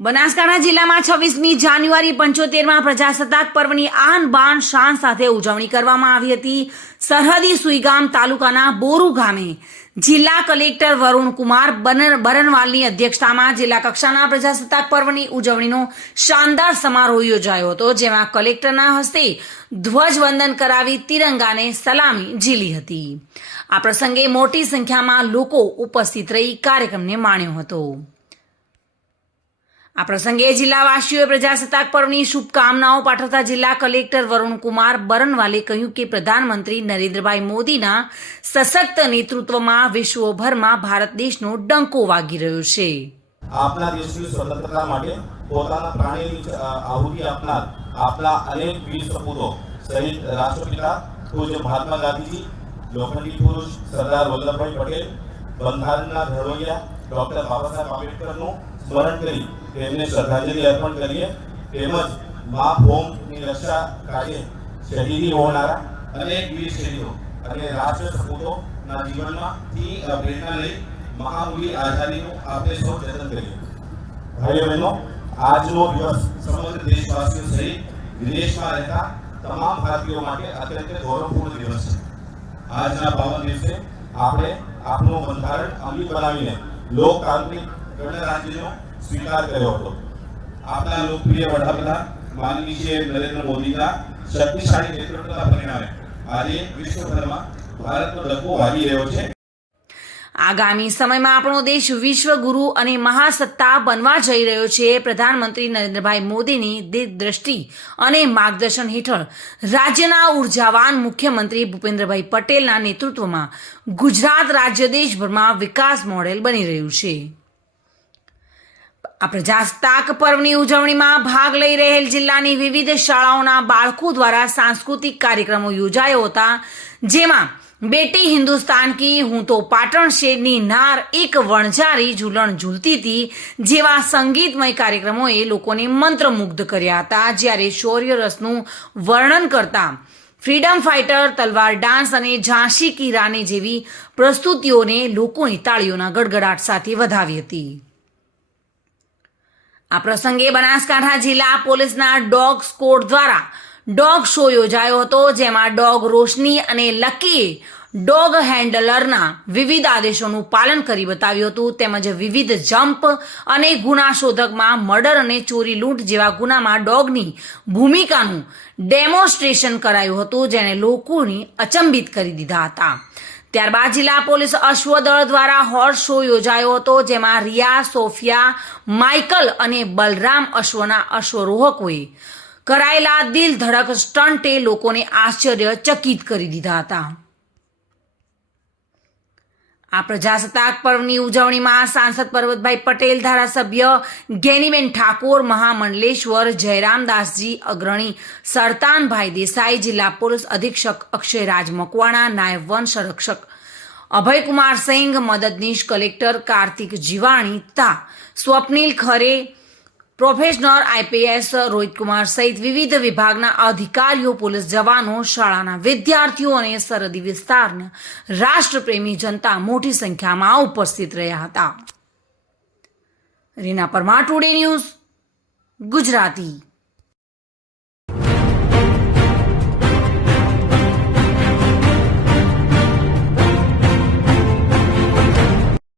બનાસકાંઠા જિલ્લામાં 26મી જાન્યુઆરી 75માં પ્રજાસત્તાક પર્વની આન બાન શાન સાથે ઉજવણી કરવામાં આવી હતી. સરહદી સુઈગામ તાલુકાના બોરુ ગામે જિલ્લા કલેક્ટર વરુણકુમાર બરનવાલની અધ્યક્ષતામાં જિલ્લા કક્ષાના પ્રજાસત્તાક પર્વની ઉજવણીનો શાનદાર સમારોહ યોજાયો હતો, જેમાં કલેક્ટરના હસ્તે ધ્વજવંદન કરાવી તિરંગાને સલામી ઝીલી હતી. આ પ્રસંગે મોટી સંખ્યામાં લોકો ઉપસ્થિત રહી કાર્યક્રમને માણ્યો હતો. આ પ્રસંગે જિલ્લાવાસીઓએ પ્રજાસત્તાક પર્વની શુભકામનાઓ પાઠવતા જિલ્લા કલેક્ટર વરુણકુમાર બરનવાલે કહ્યું કે પ્રધાનમંત્રી નરેન્દ્રભાઈ મોદીના સશક્ત નેતૃત્વમાં વિશ્વભરમાં ભારત દેશનો ડંકો વાગી રહ્યો છે. આપના દેશની સ્વતંત્રતા માટે પોતાના પ્રાણની આહુતિ આપનાર આપના અનેક વીર સપૂતો શહીદ રાષ્ટ્રપિતા પૂજ્ય મહાત્મા ગાંધીજી, લોખંડી પુરુષ સરદાર વલ્લભભાઈ પટેલ, બંધારણના ઘડવૈયા ડોક્ટર બાબા સાહેબ આંબેડકરનું સ્મરણ કરી તેમને શ્રદ્ધાંજલિ અર્પણ કરીએ. તેમજ મા ભૂમિની રક્ષા કાર્ય શહીદી હોનારા અનેક વીર શહીદો અને રાષ્ટ્ર સપૂતોના જીવનમાંથી પ્રેરણા લઈ મહામૂલી આઝાદીનું આપણે સૌ જતન કરીએ. ભાઈઓ બહેનો, આજનો દિવસ સમગ્ર દેશવાસીઓ સહિત વિદેશમાં રહેતા તમામ ભારતીયો માટે અત્યંત ગૌરવપૂર્ણ દિવસ છે. આજના પાવન દિવસે આપણે આપણું બંધારણ અમલી બનાવીને લોકતાંત્રિક ગણરાજ્યનો સ્વીકાર કર્યો હતો. આપણા લોકપ્રિય વડાપ્રધાન માનનીય નરેન્દ્ર મોદીના શક્તિશાળી નેતૃત્વના પરિણામે આજે વિશ્વભરમાં ભારતનો ડંકો વાગી રહ્યો છે. આગામી સમયમાં આપણો દેશ વિશ્વગુરુ અને મહાસત્તા બનવા જઈ રહ્યો છે. પ્રધાનમંત્રી નરેન્દ્રભાઈ મોદીની દીર્ઘદ્રષ્ટિ અને માર્ગદર્શન હેઠળ રાજ્યના ઉર્જાવાન મુખ્યમંત્રી ભૂપેન્દ્રભાઈ પટેલના નેતૃત્વમાં ગુજરાત રાજ્ય દેશભરમાં વિકાસ મોડેલ બની રહ્યું છે. આ પ્રજાસત્તાક પર્વની ઉજવણીમાં ભાગ લઈ રહેલ જિલ્લાની વિવિધ શાળાઓના બાળકો દ્વારા સાંસ્કૃતિક કાર્યક્રમો યોજાયો હતા, જેમાં બેટી હિન્દુસ્તાન કી હું તો પાટણ શેરની નાર એક વણઝારી ઝૂલણ ઝૂલતી હતી જેવા સંગીતમય કાર્યક્રમોએ લોકોને મંત્રમુગ્ધ કર્યા હતા. જ્યારે શૌર્ય રસનું વર્ણન કરતા ફ્રીડમ ફાઇટર, તલવાર ડાન્સ અને ઝાંસી કી રાની જેવી પ્રસ્તુતિઓને લોકોની તાળીઓના ગડગડાટ સાથે વધાવી હતી. આ પ્રસંગે બનાસકાંઠા જિલ્લા પોલીસના ડોગ સ્કોડ દ્વારા ડોગ શો યોજાયો હતો, જેમાં ડોગ રોશની અને લકીએ ડોગ હેન્ડલરના વિવિધ આદેશોનું પાલન કરી બતાવ્યું હતું. તેમજ વિવિધ જમ્પ અને ગુના શોધકમાં મર્ડર અને ચોરી લૂંટ જેવા ગુનામાં ડોગની ભૂમિકાનું ડેમોન્સ્ટ્રેશન કરાયું હતું, જેને લોકોને અચંબિત કરી દીધા હતા. ત્યારબાદ જિલ્લા પોલીસ અશ્વદળ દ્વારા હોર્સ શો યોજાયો હતો, જેમાં રિયા, સોફિયા, માઇકલ અને બલરામ અશ્વના અશ્વરોહકોએ કરાયેલા દિલ ધડક સ્ટન્ટે લોકોને આશ્ચર્યચકિત કરી દીધા હતા. આ પ્રજાસત્તાક પર્વની ઉજવણીમાં સાંસદ પર્વતભાઈ પટેલ, ધારાસભ્ય ગેનીબેન ઠાકોર, મહામંડલેશ્વર જયરામદાસજી અગ્રણી, સરતાનભાઈ દેસાઈ, જિલ્લા પોલીસ અધિક્ષક અક્ષયરાજ મકવાણા, નાયબ વન સંરક્ષક અભયકુમાર સિંઘ, મદદનીશ કલેક્ટર કાર્તિક જીવાણી તથા સ્વપ્નિલ ખરે, પ્રોફેશનલ આઈપીએસ રોહિતકુમાર સહિત વિવિધ વિભાગના અધિકારીઓ, પોલીસ જવાનો, શાળાના વિદ્યાર્થીઓ અને સરહદી વિસ્તારના રાષ્ટ્રપ્રેમી જનતા મોટી સંખ્યામાં ઉપસ્થિત રહ્યા હતા. Reena Parmar, Today News, Gujarati.